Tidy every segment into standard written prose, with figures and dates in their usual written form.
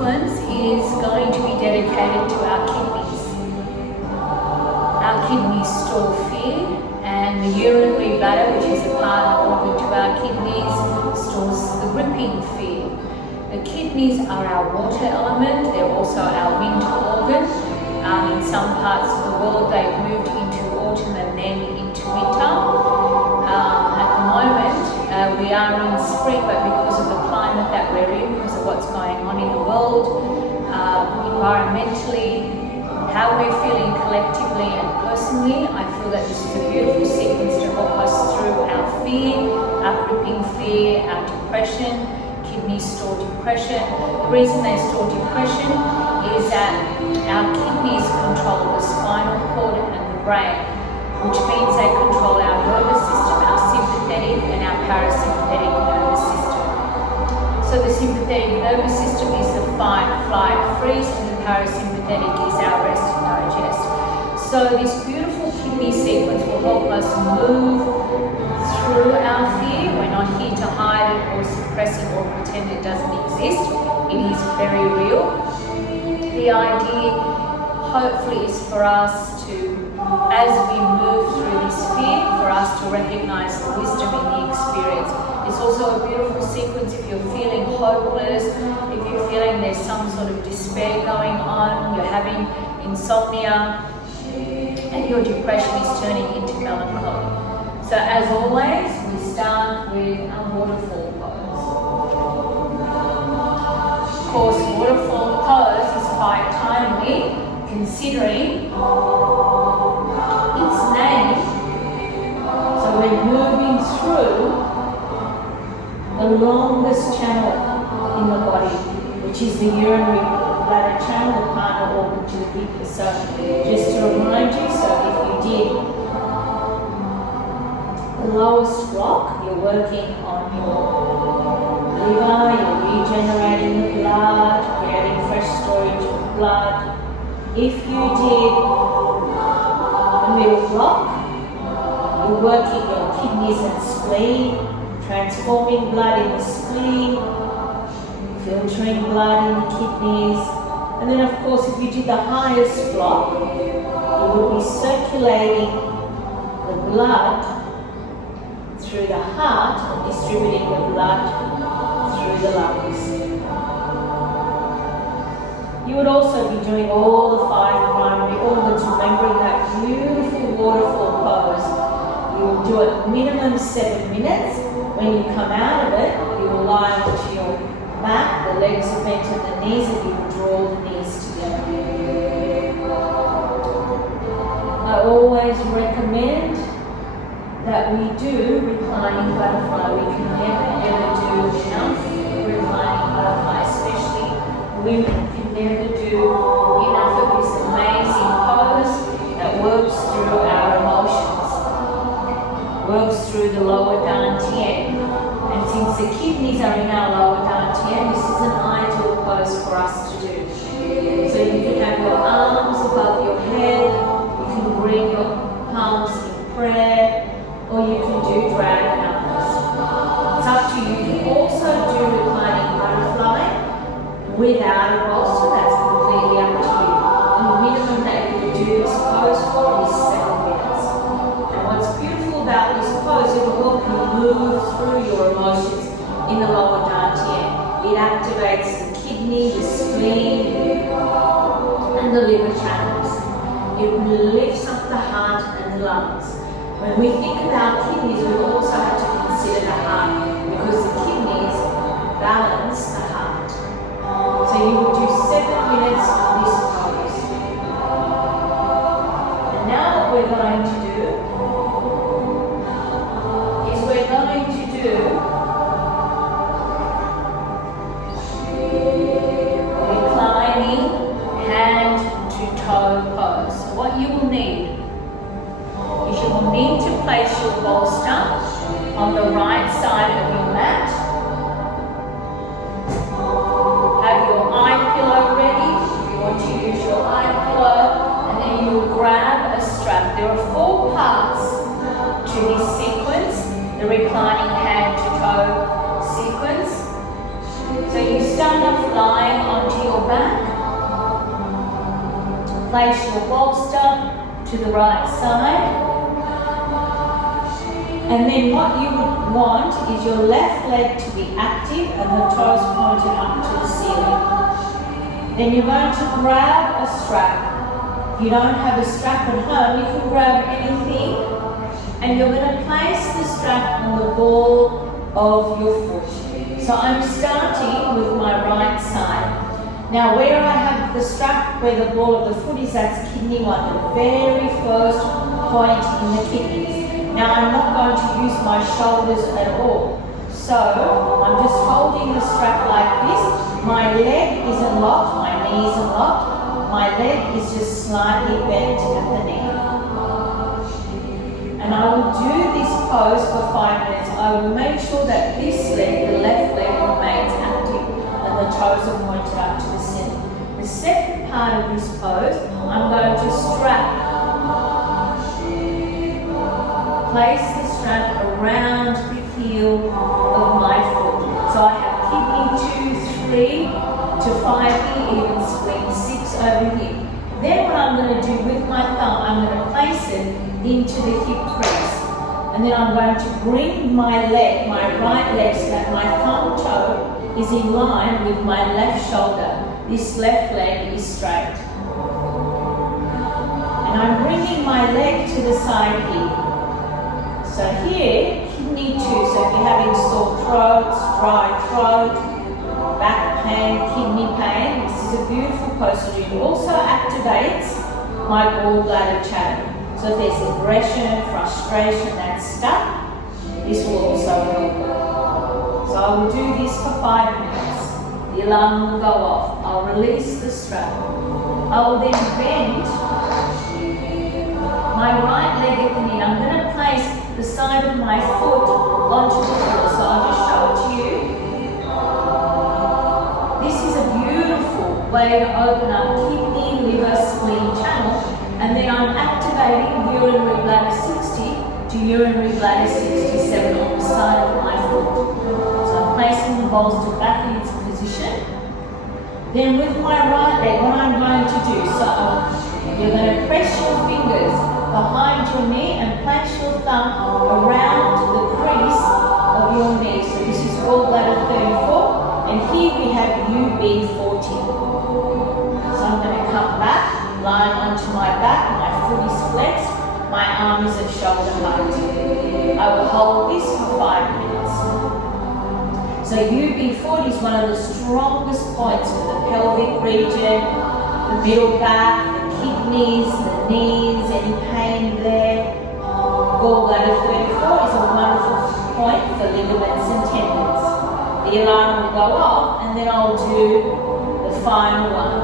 sequence is going to be dedicated to our kidneys. Our kidneys store fear, and the urinary bladder, which is a partner organ to our kidneys, stores the gripping fear. The kidneys are our water element. They're also our winter organ. In some parts of the world, they've moved into autumn and then into winter. At the moment, we are in spring, but because of the climate that we're in, because of what's going on in the world, environmentally, how we're feeling collectively and personally, I feel that this is a beautiful sequence to help us through our fear, our gripping fear, our depression. Kidneys store depression. The reason they store depression is that our kidneys control the spinal cord and the brain, which means they control our nervous system, our sympathetic and our parasympathetic nervous system. So the sympathetic nervous system is the fight, flight, freeze, and the parasympathetic is our rest and digest. So this beautiful kidney sequence will help us move through our fear. We're not here to hide it or suppress it or pretend it doesn't exist. It is very real. The idea, hopefully, is for us to, as we move through this fear, for us to recognize the wisdom in the experience. It's also a beautiful sequence if you're feeling hopeless, if you're feeling there's some sort of despair going on, you're having insomnia, and your depression is turning into melancholy. So as always, we start with a waterfall pose. Of course, waterfall pose is quite timely considering its name. So we're moving through the longest channel in the body, which is the urinary bladder channel, partner organ to the deepest. So just to remind you, so if you did the lowest block, you're working on your liver, you're regenerating the blood, creating fresh storage of blood. If you did the middle block, you're working your kidneys and spleen, transforming blood in the spleen, filtering blood in the kidneys. And then of course, if you did the highest block, you would be circulating the blood through the heart and distributing the blood through the lungs. You would also be doing all the 5 primary organs, remembering that beautiful waterfall pose. You will do it minimum 7 minutes. When you come out of it, you will lie onto your mat, the legs are bent at the knees, and you will draw the knees together. I always recommend that we do reclining butterfly. We can never ever do enough reclining butterfly, especially women can never do enough of this amazing pose that works through our emotions, works through the lower dantian. And since the kidneys are in our lower dantian, this is an ideal pose for us to do. So you can have your arms above your head, you can bring your palms in prayer, or you can do dragon arms. It's up to you. You can also do reclining butterfly without a bolster. That's completely up to you. And the minimum that you can do this pose for is 7 minutes. And what's beautiful about this pose, it will help you move through your emotions in the lower dantian. It activates the kidney, the spleen, and the liver channels. It lifts up the heart and the lungs. When we think about kidneys, we also have to consider the heart, because the kidneys balance the heart. So you will do 7 minutes of this pose. And now what we're going to do is we're going to do reclining hand to toe pose. So what you will need, you will need to place your bolster on the right side of your mat. Have your eye pillow ready if you want to use your eye pillow, and then you will grab a strap. There are 4 parts to this sequence, the reclining hand to toe sequence. So you start off lying onto your back. Place your bolster to the right side. And then what you would want is your left leg to be active and the toes pointed up to the ceiling. Then you're going to grab a strap. If you don't have a strap at home, you can grab anything. And you're going to place the strap on the ball of your foot. So I'm starting with my right side. Now where I have the strap, where the ball of the foot is, that's kidney 1, the very first point in the kidneys. Now I'm not going to use my shoulders at all. So I'm just holding the strap like this. My leg isn't locked, my knee isn't locked. My leg is just slightly bent at the knee. And I will do this pose for 5 minutes. I will make sure that this leg, the left leg, remains active and the toes are pointed up to the ceiling. The second part of this pose, I'm going to strap. Place the strap around the heel of my foot. So I have kidney 2, 3 to 5 here, even swing 6 over here. Then what I'm going to do with my thumb, I'm going to place it into the hip crease. And then I'm going to bring my leg, my right leg, so that my thumb toe is in line with my left shoulder. This left leg is straight. And I'm bringing my leg to the side here. So here, kidney 2, so if you're having sore throats, dry throat, back pain, kidney pain, this is a beautiful pose to do. It also activates my gallbladder channel. So if there's aggression, frustration that's stuck, this will also help. So I will do this for 5 minutes. The alarm will go off. I'll release the strap. I will then bend my right leg at the knee. I'm going to place the side of my foot onto the floor. So I'll just show it to you. This is a beautiful way to open up kidney, liver, spleen channel, and then I'm activating urinary bladder 60 to urinary bladder 67 on the side of my foot. So I'm placing the bolster back in its position. Then with my right leg, what I'm going to do, so you're going to press your fingers behind your knee and place your thumb around the crease of your knee. So this is gallbladder 34, and here we have UB40. So I'm going to come back, lying onto my back, my foot is flexed, my arm is at shoulder height. I will hold this for 5 minutes. So UB40 is one of the strongest points for the pelvic region, the middle back, kidneys, the knees, any pain there. Gallbladder 34 is a wonderful point for ligaments and tendons. The alarm will go off and then I'll do the final one.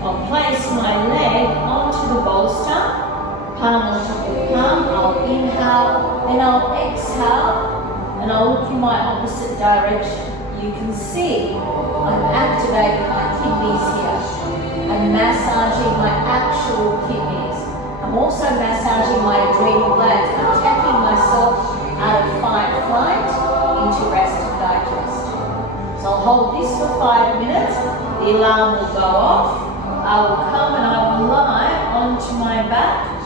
I'll place my leg onto the bolster, palm on top of palm. I'll inhale, then I'll exhale, and I'll look in my opposite direction. You can see I'm activating my kidneys here. I'm massaging my actual kidneys. I'm also massaging my adrenal glands. I'm taking myself out of fight or flight into rest and digest. So I'll hold this for 5 minutes. The alarm will go off. I will come and I will lie onto my back.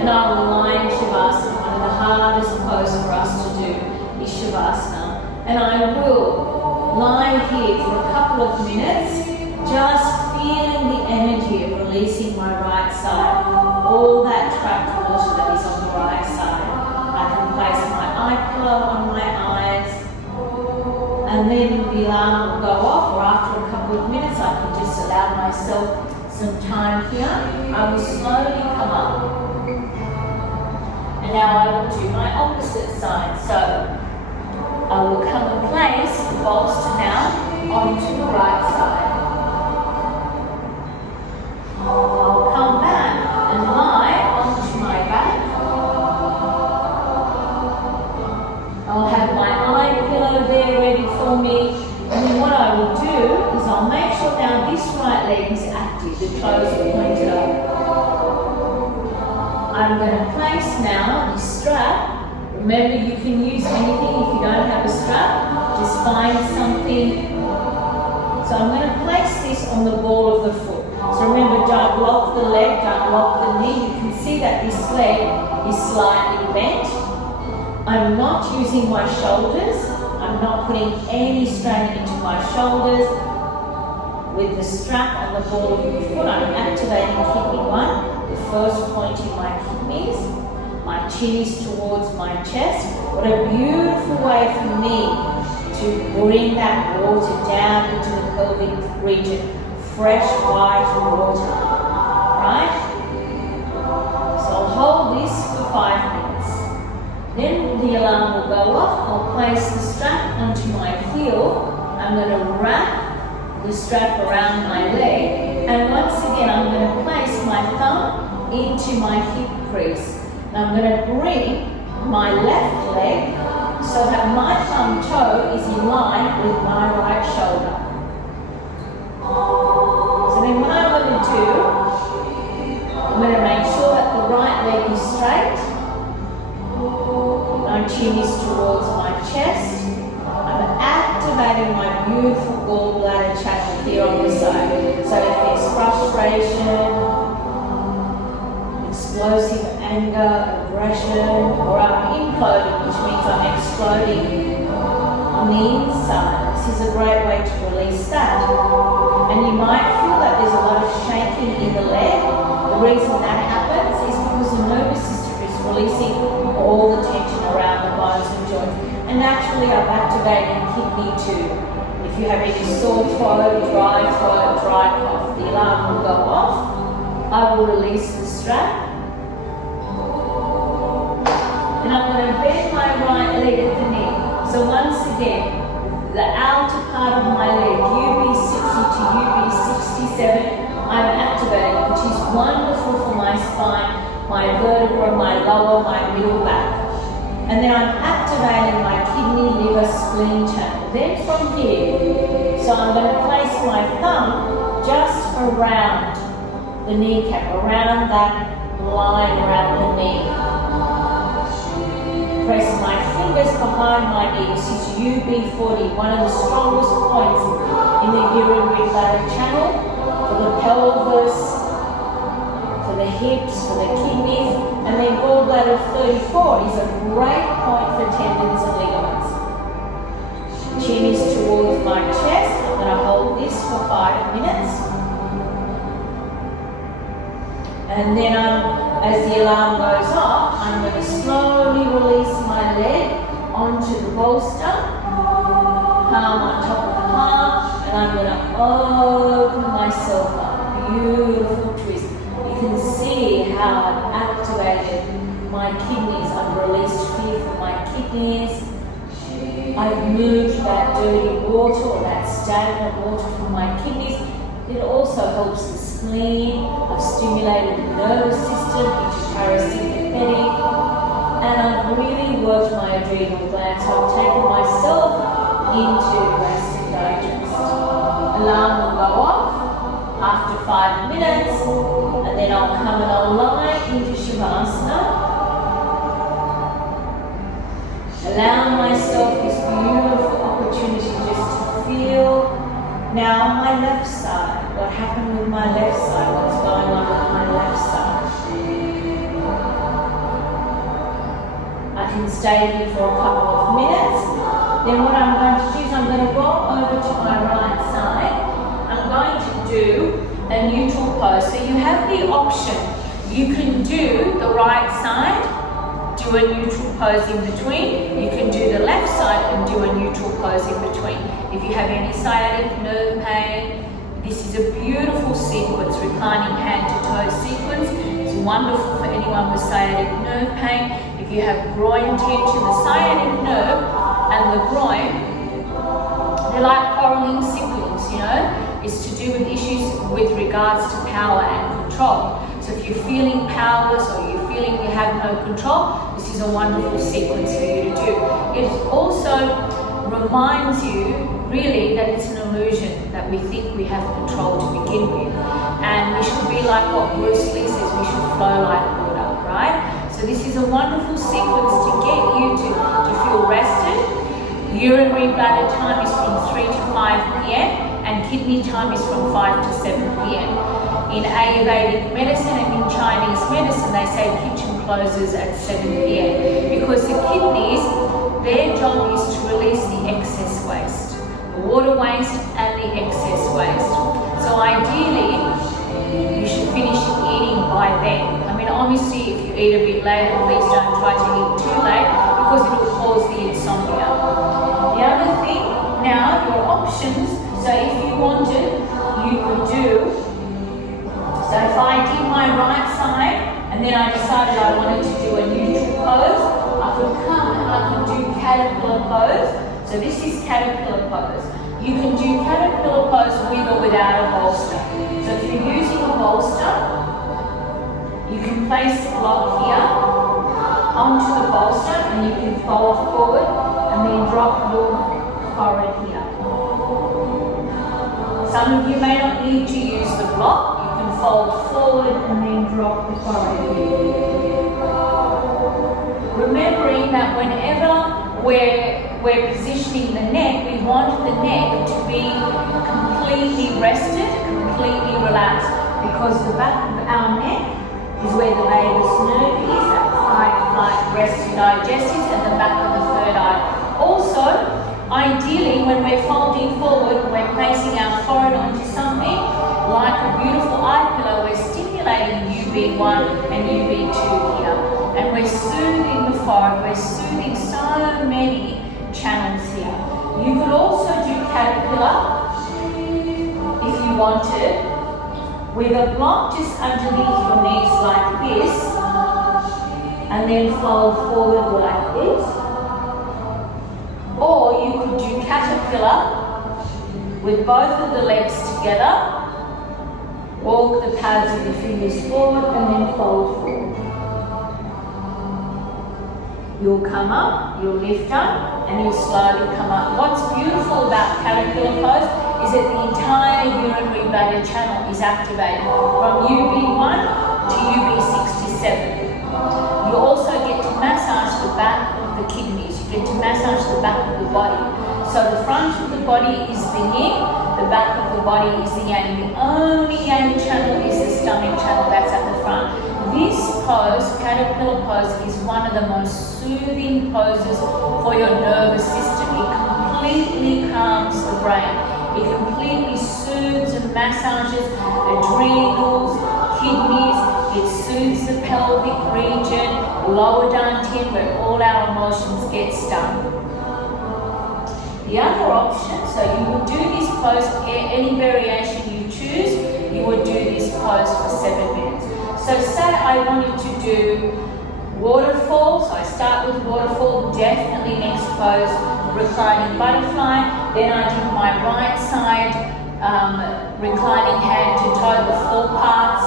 And I will lie in Shavasana. One of the hardest poses for us to do is Shavasana. And I will lie here for a couple of minutes, just feeling the energy of releasing my right side. All that trapped water that is on the right side. I can place my eye pillow on my eyes, and then the alarm will go off, or after a couple of minutes I can just allow myself some time here. I will slowly come up. And now I will do my opposite side. So I will come and place the bolster now onto the right side. I'll come back and lie onto my back. I'll have my eye pillow there ready for me. And then what I will do is I'll make sure now this right leg is active, the toes are pointed up. I'm going to place now the strap. Remember, you can use anything if you don't have a strap. Just find something So I'm going to place this on the ball of the foot. So remember, don't lock the leg, don't lock the knee. You can see that this leg is slightly bent. I'm not using my shoulders. I'm not putting any strain into my shoulders. With the strap on the ball of the foot, I'm activating kidney 1, the first point in my kidneys. My chin is towards my chest. What a beautiful way for me to bring that water down into the pelvic region. Fresh white water, right? So I'll hold this for 5 minutes. Then the alarm will go off. I'll place the strap onto my heel. I'm going to wrap the strap around my leg. And once again, I'm going to place my thumb into my hip crease. And I'm going to bring my left leg so that my thumb toe is in line with my right shoulder. So then what I'm going to do, I'm going to make sure that the right leg is straight. My chin is towards my chest. I'm activating my beautiful gallbladder channel here on the side. So if there's frustration, explosive anger, aggression, or I'm imploding, which means I'm exploding on the inside. This is a great way to release that. And you might feel that there's a lot of shaking in the leg. The reason that happens is because the nervous system is releasing all the tension around the bones and joints. And naturally, I'm activating kidney 2. If you have any sore throat, dry cough, the alarm will go off. I will release the strap. And I'm going to bend my right leg at the knee. So once again, the outer part of my leg, UB60 to UB67, I'm activating, which is wonderful for my spine, my vertebra, my lower, my middle back. And then I'm activating my kidney, liver, spleen channel. Then from here, so I'm going to place my thumb just around the kneecap, around that line around the knee. Press my fingers behind my knee. This is UB40, one of the strongest points in the urinary bladder channel for the pelvis, for the hips, for the kidneys, and then gallbladder 34 is a great point for tendons and ligaments. Chin is towards my chest. I'm going to hold this for 5 minutes. And then as the alarm goes off, I'm going to slowly release my leg onto the bolster, palm on top of the palm, and I'm going to open myself up. Beautiful twist. You can see how I've activated my kidneys. I've released fear from my kidneys. I've moved that dirty water or that stagnant water from my kidneys. It also helps the spleen. I've stimulated the nervous system into parasympathetic, and I've really worked my adrenal glands. So I've taken myself into rest and digest. Alarm will go off after 5 minutes, and then I'll come and I'll lie into Shavasana. Allow myself this beautiful opportunity just to feel. Now my left side, what happened with my left side, what's going on with my left side. I can stay here for a couple of minutes. Then what I'm going to do is I'm going to roll over to my right side. I'm going to do a neutral pose. So you have the option. You can do the right side, do a neutral pose in between. You can do the left side and do a neutral pose in between. If you have any sciatic nerve pain, this is a beautiful sequence, reclining hand to toe sequence. It's wonderful for anyone with sciatic nerve pain. If you have groin tension, the sciatic nerve and the groin, they're like quarreling siblings, you know. It's to do with issues with regards to power and control. So if you're feeling powerless or you're feeling you have no control, this is a wonderful sequence for you to do. It also reminds you really that it's an illusion, that we think we have control to begin with. And we should be like what Bruce Lee says, we should flow like water, right? So this is a wonderful sequence to get you to feel rested. Urinary bladder time is from 3 to 5 p.m. and kidney time is from 5 to 7 p.m. In Ayurvedic medicine and in Chinese medicine, they say kitchen closes at 7 p.m. because the kidneys, their job is to release the excess waste, the water waste and the excess waste. So ideally, you should finish eating by then. I mean, obviously, if you eat a bit later, please don't try to eat too late because it will cause the insomnia. The other thing, now your options, so if you wanted, you could do, so if I did my right side and then I decided I wanted to do a neutral pose, I could come and I could do caterpillar pose. So this is caterpillar pose. You can do caterpillar pose with or without a bolster. So if you're using a bolster, you can place the block here onto the bolster and you can fold forward and then drop your forehead here. Some of you may not need to use the block. You can fold forward and then drop the forehead here. Remembering that whenever we're positioning the neck, we want the neck to be completely rested, completely relaxed, because the back of our neck is where the vagus nerve is, that fight, flight, rest and digest is, and the back of the third eye. Also, ideally, when we're folding forward, when we're placing our forehead onto something, like a beautiful eye pillow, we're stimulating UB1 and UB2 here. And we're soothing the forehead, we're soothing so many channels here. You could also do caterpillar if you wanted, with a block just underneath your knees like this, and then fold forward like this. Or you could do caterpillar with both of the legs together, walk the pads of the fingers forward and then fold forward. You'll come up, you'll lift up, and you'll slowly come up. What's beautiful about caterpillar pose is that the entire urinary bladder channel is activated from UB1 to UB67. You also get to massage the back of the kidneys. You get to massage the back of the body. So the front of the body is the yin, the back of the body is the yang. The only yang channel is the stomach channel, that's at the front. This pose, caterpillar pose, is one of the most soothing poses for your nervous system. It completely calms the brain. It completely soothes and massages adrenals, kidneys. It soothes the pelvic region, lower dantian, where all our emotions get stuck. The other option, so you would do this pose, any variation you choose, you would do this pose for 7 minutes. So say I wanted to do waterfall, so I start with waterfall, definitely next pose, reclining butterfly, then I did my right side, reclining hand to toe, the 4 parts,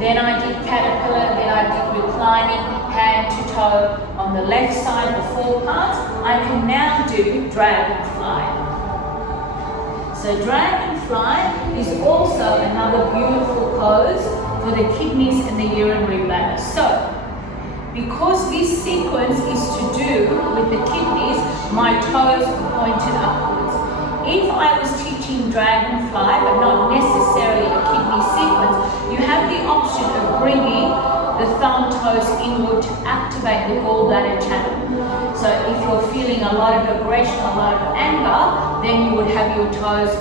then I did caterpillar, then I did reclining hand to toe on the left side, the 4 parts. I can now do dragonfly. So dragonfly is also another beautiful pose for the kidneys and the urinary bladder. So, because this sequence is to do with the kidneys, my toes are pointed upwards. If I was teaching dragonfly, but not necessarily a kidney sequence, you have the option of bringing the thumb toes inward to activate the gallbladder channel. So if you're feeling a lot of aggression, a lot of anger, then you would have your toes,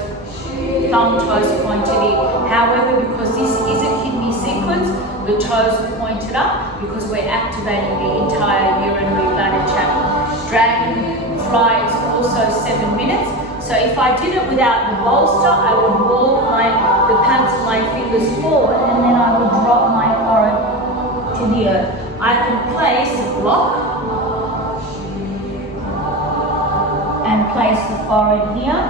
thumb toes pointed in. However, because this is a kidney sequence, the toes are pointed up because we're activating the entire urinary bladder channel. Dragonfly is also 7 minutes. So if I did it without the bolster, I would walk the pads of my fingers forward and then I would drop my forehead to the earth. I can place a block and place the forehead here.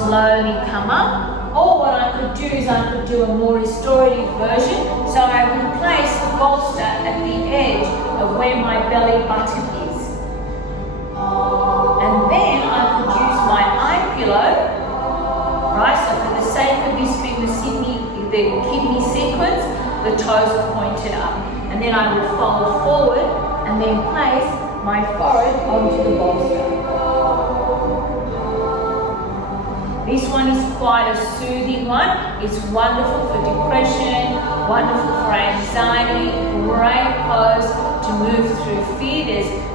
Slowly come up. Or what I could do is I could do a more restorative version. So I would place the bolster at the edge of where my belly button is. And then I could use my eye pillow, right? So for the sake of this being the kidney sequence, the toes are pointed up. And then I would fold forward and then place my forehead onto the bolster. quite a soothing one. It's wonderful for depression, wonderful for anxiety, great pose to move through fear.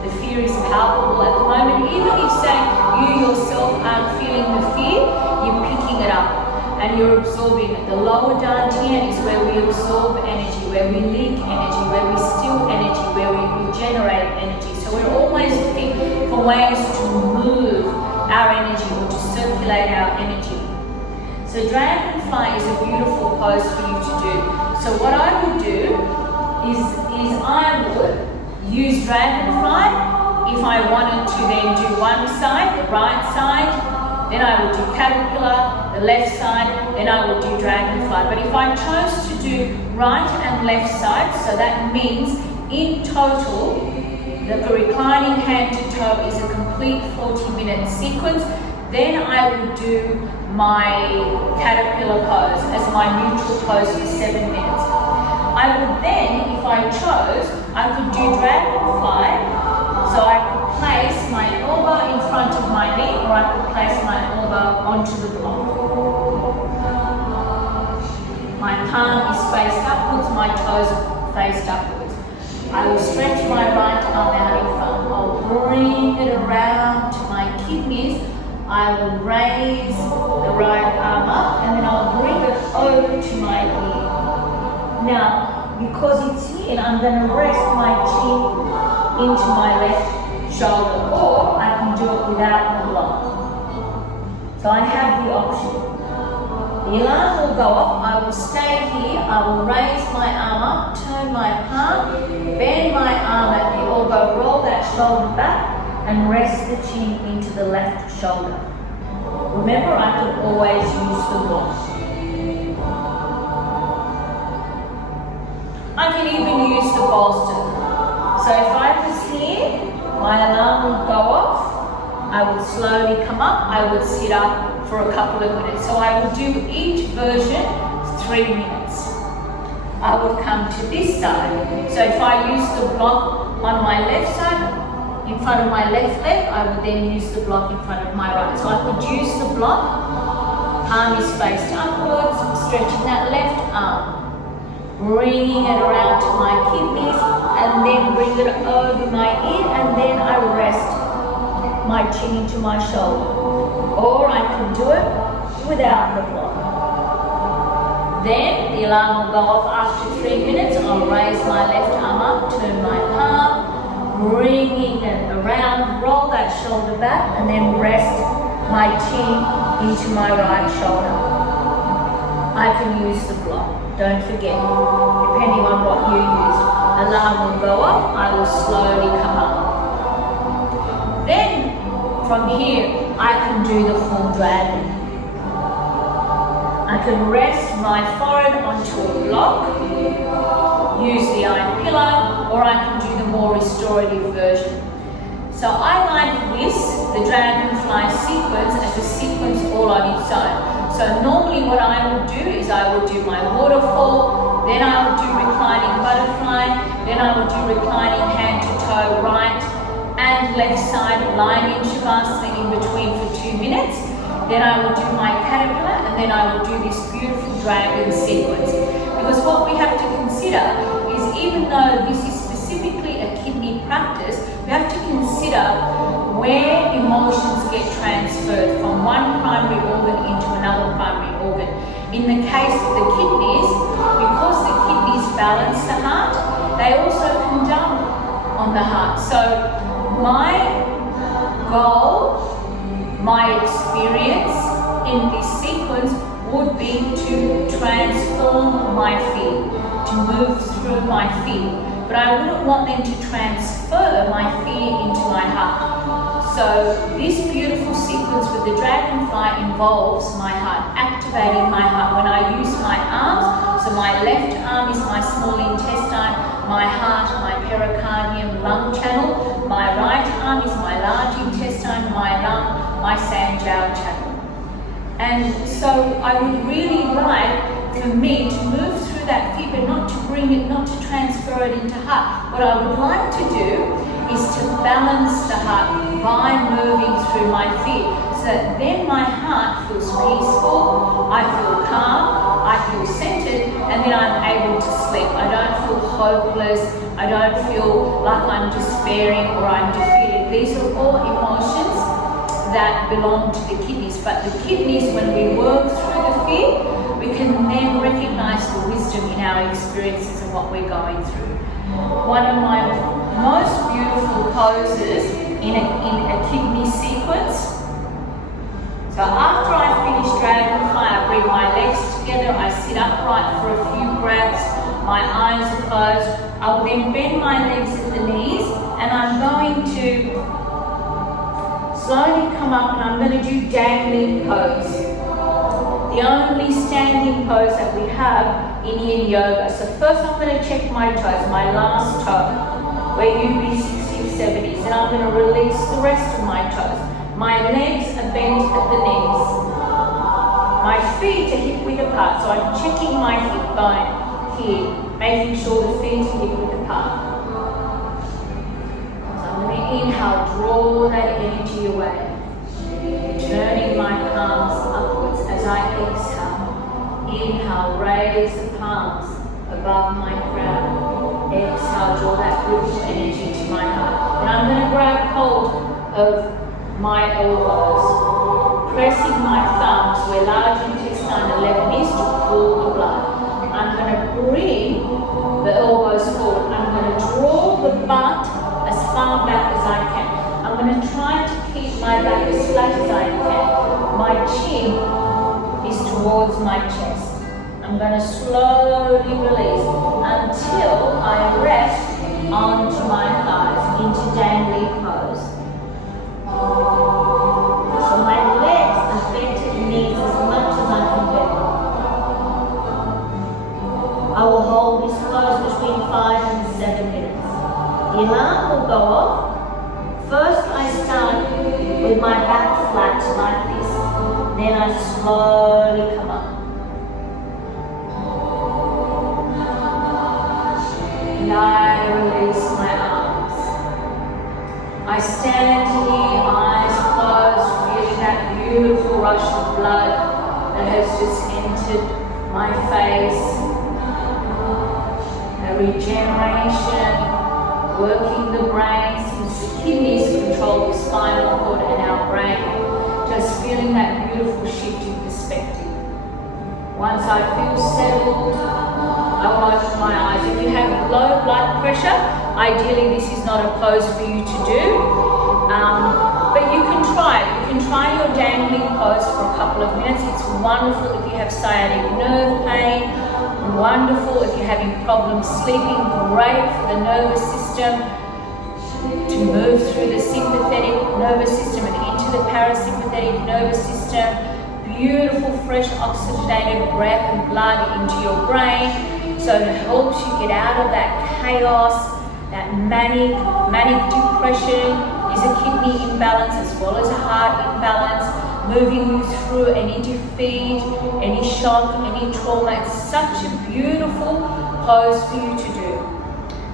The fear is palpable at the moment. Even if, say, you yourself aren't feeling the fear, you're picking it up and you're absorbing it. The lower dantian is where we absorb energy, where we leak energy, where we steal energy, where we regenerate energy. So we're always looking for ways to move our energy or to circulate our energy. So dragonfly is a beautiful pose for you to do. So what I would do is I would use dragonfly if I wanted to then do one side, the right side, then I would do caterpillar, the left side, then I would do dragonfly. But if I chose to do right and left side, so that means in total, the reclining hand to toe is a complete 40-minute sequence, then I would do my caterpillar pose as my neutral pose for 7 minutes. I would then, if I chose, I could do dragonfly, so I could place my elbow in front of my knee, or I could place my elbow onto the block. My palm is faced upwards, my toes are faced upwards. I will stretch my right arm out in front. I'll bring it around to my kidneys. I will raise the right arm up, and then I'll bring it over to my ear. Now, because it's here, I'm going to rest my chin into my left shoulder, or I can do it without the block. So I have the option. The alarm will go off, I will stay here, I will raise my arm up, turn my palm, bend my arm at the elbow, roll that shoulder back, and rest the chin into the left shoulder. Remember, I can always use the block. I can even use the bolster. So if I was here, my alarm would go off, I would slowly come up, I would sit up for a couple of minutes. So I would do each version 3 minutes. I would come to this side. So if I use the block on my left side, in front of my left leg, I would then use the block in front of my right. So I could use the block, palm is faced upwards, stretching that left arm, bringing it around to my kidneys, and then bring it over my ear, and then I rest my chin into my shoulder. Or I can do it without the block. Then the alarm will go off after 3 minutes. I'll raise my left arm up, turn my palm, bringing it around, roll that shoulder back, and then rest my chin into my right shoulder. I can use the block, don't forget, depending on what you use. Alarm will go off, I will slowly come up. Then, from here, I can do the full dragon. I can rest my forehead onto a block, use the iron pillow, or I can do the more restorative version. So I like this, the dragonfly sequence, as a sequence all on its own. So normally what I would do is I would do my waterfall, then I would do reclining butterfly, then I would do reclining hand to toe, right and left side, lying in Shavasana in between for 2 minutes. Then I will do my caterpillar, and then I will do this beautiful dragon sequence. Because what we have to consider is, even though this is specifically a kidney practice, we have to consider where emotions get transferred from one primary organ into another primary organ. In the case of the kidneys, because the kidneys balance the heart, they also can jump on the heart. So my goal, my experience in this sequence would be to transform my fear, to move through my fear. But I wouldn't want them to transfer my fear into my heart. So this beautiful sequence with the dragonfly involves my heart, activating my heart. When I use my arms, so my left arm is my small intestine, my heart, my pericardium, lung channel. My right arm is my large intestine, my lung, my Sanjiao channel. And so I would really like for me to move through that fear, but not to bring it, not to transfer it into heart. What I would like to do is to balance the heart by moving through my fear, so that then my heart feels peaceful, don't feel like I'm despairing or I'm defeated. These are all emotions that belong to the kidneys. But the kidneys, when we work through the fear, we can then recognize the wisdom in our experiences and what we're going through. One of my most beautiful poses in a kidney sequence. So after I finish dragonfly, I bring my legs together, I sit upright for a few breaths, my eyes are closed. I will then bend my legs at the knees, and I'm going to slowly come up and I'm going to do dangling pose. The only standing pose that we have in yin yoga. So first I'm going to check my toes, my last toe, where you be 60s, 70s. Then I'm going to release the rest of my toes. My legs are bent at the knees. My feet are hip width apart. So I'm checking my hip bone here, making sure the feet are hip width apart. So I'm going to inhale, draw that energy away. Turning my palms upwards as I exhale. Inhale, raise the palms above my crown. Exhale, draw that beautiful energy to my heart. Then I'm going to grab hold of my elbows, pressing my thumbs where large intestine 11 is to pull the blood. I'm going to bring the elbows forward. I'm going to draw the butt as far back as I can. I'm going to try to keep my back as flat as I can. My chin is towards my chest. I'm going to slowly release until I rest onto my thighs into dangling pose. So my legs are bent at the knees as much as I can bend them. I will hold this pose between 5 and 7 minutes. The alarm will go off. First I start with my back flat like this. Then I slowly come up. And I release my arms. I stand here, eyes closed, feeling that beautiful rush of blood that has just entered my face. A regeneration, working the brain, since the kidneys control the spinal cord and our brain. Just feeling that beautiful shift in perspective. Once I feel settled, I will open my eyes. If you have low blood pressure, ideally this is not a pose for you to do, but you can try it. You can try your dangling pose for a couple of minutes. It's wonderful if you have sciatic nerve pain, wonderful if you're having problems sleeping, great for the nervous system to move through the sympathetic nervous system and into the parasympathetic nervous system. Beautiful, fresh, oxygenated breath and blood into your brain, so it helps you get out of that chaos, that manic depression is a kidney imbalance as well as a heart imbalance, moving you through any defeat, any shock, any trauma. It's such a beautiful pose for you to do.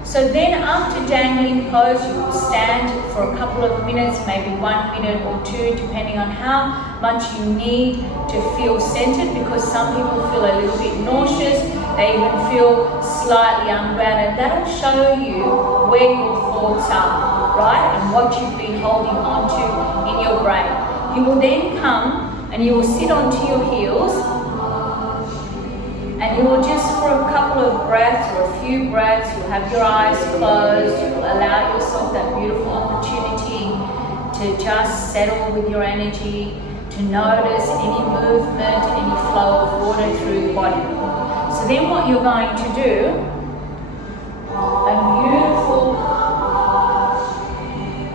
So then after dangling pose, you will stand for a couple of minutes, maybe 1 minute or two, depending on how much you need to feel centered, because some people feel a little bit nauseous, they even feel slightly ungrounded. That'll show you where your thoughts are, right? And what you've been holding on to in your brain. You will then come and you will sit onto your heels, and you will just, for a couple of breaths or a few breaths, you'll have your eyes closed. You will allow yourself that beautiful opportunity to just settle with your energy, to notice any movement, any flow of water through the body. So then what you're going to do, a beautiful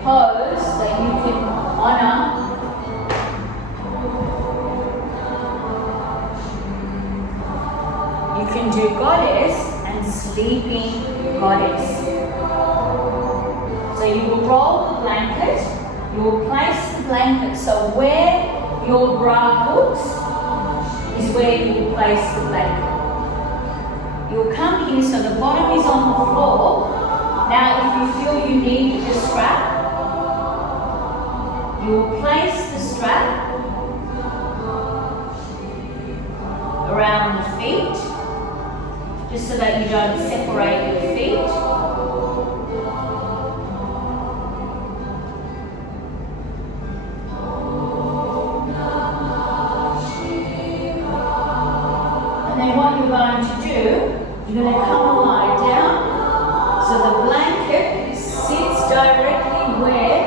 pose that you can honor. You can do goddess and sleeping goddess. So you will roll the blanket, you will place the blanket, so where your bra hooks is where you will place the blanket. You will come here so the bottom is on the floor. Now if you feel you need the strap, you will place the strap around the feet, just so that you don't separate your feet. then what you're going to do, you're going to come and lie down. So the blanket sits directly where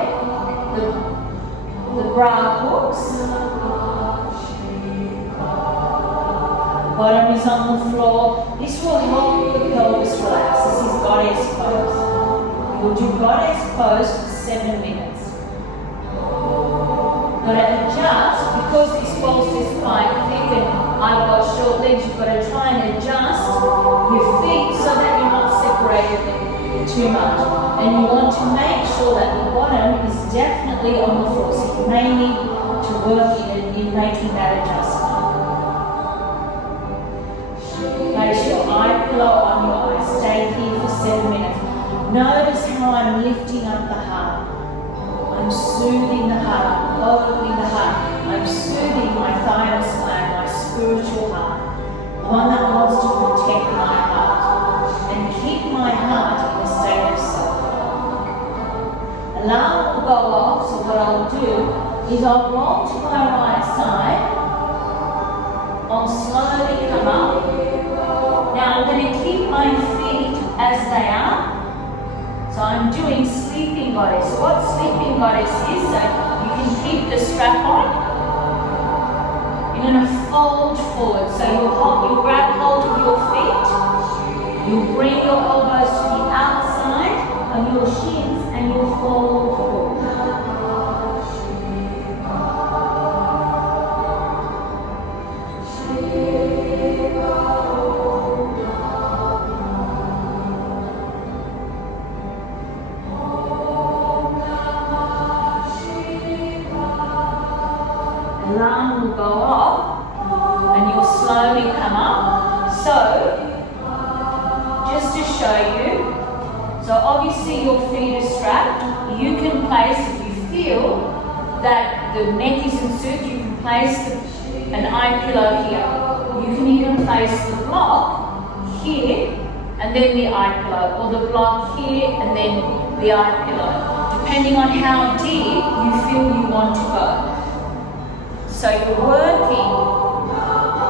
the bra hooks. The bottom is on the floor. This will help the pelvis relax. This is goddess pose. You'll do goddess pose for 7 minutes. You've got to adjust, because this bolster is quite thick and I've got short legs, you've got to try and adjust your feet so that you're not separated too much. And you want to make sure that the bottom is definitely on the floor. So you may need to work in making that adjustment. Place your eye pillow on your eye. Stay here for 7 minutes. Notice how I'm lifting up the heart. I'm soothing the heart, opening the heart. I'm soothing my thymus gland, my spiritual heart, the one that wants to protect my heart and keep my heart in a state of self-love. Alarm will go off, so what I'll do is I'll roll to my right side. I'll slowly come up. Now I'm going to keep my feet as they are. So I'm doing sleeping goddess. What sleeping goddess is, so you can keep the strap on. You're going to fold forward. So you'll grab hold of your feet. You'll bring your elbows to the outside of your shins and you'll fold forward. Alarm will go off and you'll slowly come up. So, just to show you, so obviously your feet are strapped. You can place, if you feel that the neck isn't soothed, you can place an eye pillow here. You can even place the block here and then the eye pillow, or the block here and then the eye pillow, depending on how deep you feel you want to go. So you're working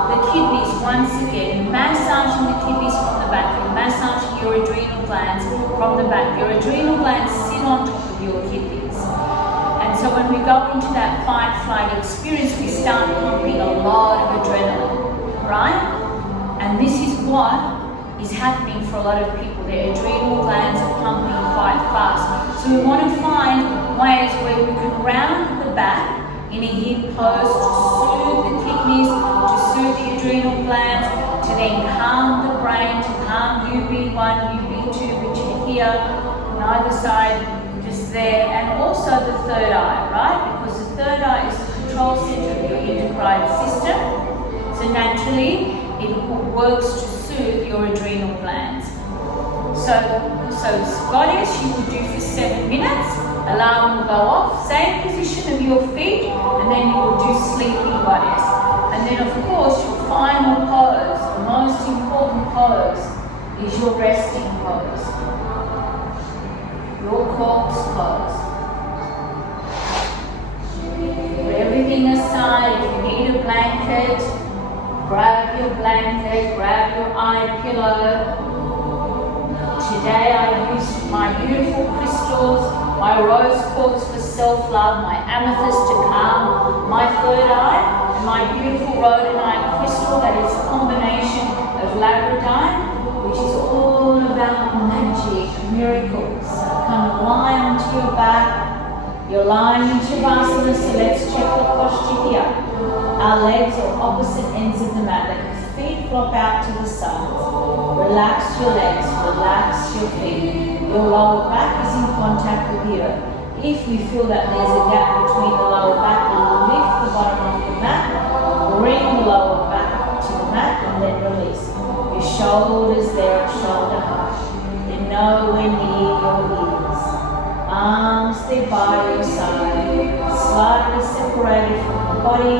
the kidneys once again, massaging the kidneys from the back, you're massaging your adrenal glands from the back. Your adrenal glands sit on top of your kidneys. And so when we go into that fight-flight experience, we start pumping a lot of adrenaline, right? And this is what is happening for a lot of people. Their adrenal glands are pumping quite fast. So we want to find ways where we can round the back in a yin pose to soothe the kidneys, to soothe the adrenal glands, to then calm the brain, to calm UB1, UB2, which are here on either side, just there, and also the third eye, right? Because the third eye is the control center of your endocrine system. So naturally, it works to soothe your adrenal glands. So goddess you will do for 7 minutes. Alarm will go off, same position of your feet, and then you will do sleeping goddess. And then of course your final pose, the most important pose, is your resting pose. Your corpse pose. Put everything aside. If you need a blanket, grab your blanket, grab your eye pillow. Today I used my beautiful crystals, my rose quartz for self-love, my amethyst to calm my third eye, and my beautiful rhodonite crystal that is a combination of labradorite, which is all about magic, miracles. So come and lie onto your back. You're lying in Shavasana, so let's check the posture here. Our legs are opposite ends of the mat. Let your feet flop out to the sides. Relax your legs, relax your feet. Your lower back is in contact with the earth. If you feel that there's a gap between the lower back, lift the bottom of the mat, bring the lower back to the mat, and then release. Your shoulders there at shoulder height. They're nowhere near your ears. Arms there by your side, slightly separated from the body,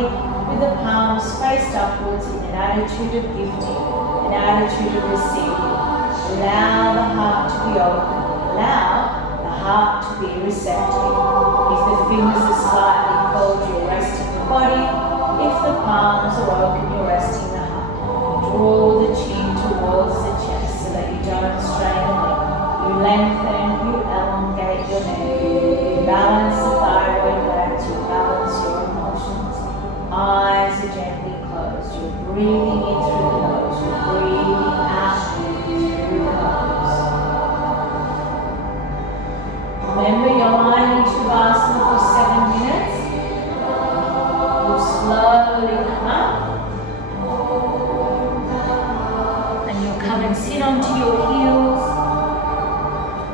with the palms faced upwards in an attitude of gifting, an attitude of receiving. Allow the heart to be open. Allow the heart to be receptive. If the fingers are slightly cold, you're resting the body. If the palms are open, you're resting the heart. Draw slowly come up. And you'll come and sit onto your heels,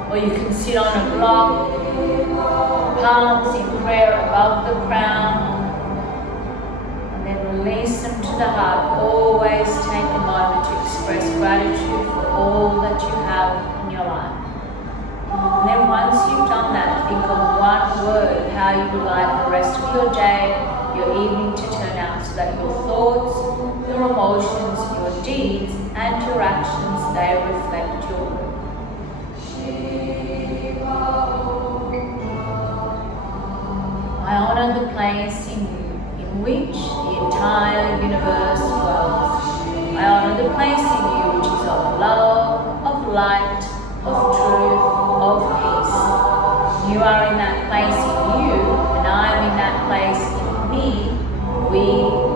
or you can sit on a block, palms in prayer above the crown, and then release them to the heart. Always take a moment to express gratitude for all that you have in your life. And then once you've done that, think of one word, how you would like the rest of your day, your evening to turn out, so that your thoughts, your emotions, your deeds, and your actions, they reflect your will. I honor the place in you in which the entire universe dwells. I honor the place in you which is of love, of light, of truth, of peace. You are in that place in you, and I am in that place in me. We